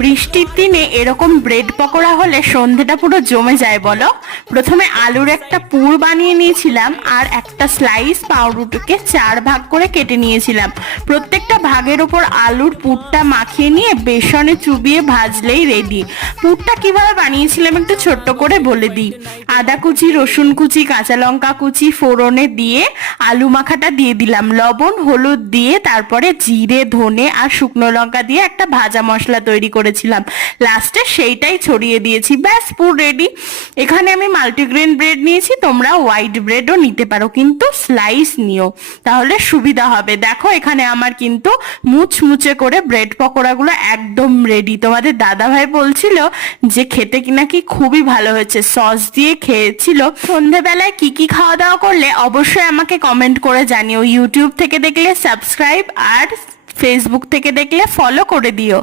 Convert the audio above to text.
বৃষ্টির দিনে এরকম ব্রেড পকোড়া হলে সন্ধেটা পুরো জমে যায় বলো। প্রথমে আলুর একটা পুর বানিয়ে নিয়েছিলাম আর একটা স্লাইস পাউরুটিকে 4 ভাগ করে কেটে নিয়েছিলাম। প্রত্যেকটা ভাগের ওপর আলুর পুরটা মাখিয়ে নিয়ে বেসনে চুবিয়ে ভাজলেই রেডি। পুরটা কিভাবে বানিয়েছিলাম একটু ছোট্ট করে বলে দিই। আদা কুচি, রসুন কুচি, কাঁচা লঙ্কা কুচি ফোড়নে দিয়ে আলু মাখাটা দিয়ে দিলাম, লবণ হলুদ দিয়ে তারপরে জিরে ধনে আর শুকনো লঙ্কা দিয়ে একটা ভাজা মশলা তৈরি করেছিলাম, লাস্টে সেইটাই ছড়িয়ে দিয়েছি, ব্যাস পুর রেডি। এখানে আমি মাল্টিগ্রেন ব্রেড নিয়েছি, তোমরা হোয়াইট ব্রেডও নিতে পারো, কিন্তু স্লাইস নিও তাহলে সুবিধা হবে। দেখো এখানে আমার কিন্তু মুচমুচে করে ব্রেড পকোড়াগুলো একদম রেডি। তোমাদের দাদা ভাই বলছিল যে খেতে কিনা কি খুবই ভালো হয়েছে, সস দিয়ে খেয়েছিল। সন্ধেবেলায় কি কি খাওয়া দাওয়া করলে অবশ্যই আমাকে কমেন্ট করে জানিও। ইউটিউব থেকে দেখলে সাবস্ক্রাইব আর ফেসবুক থেকে দেখলে ফলো করে দিও।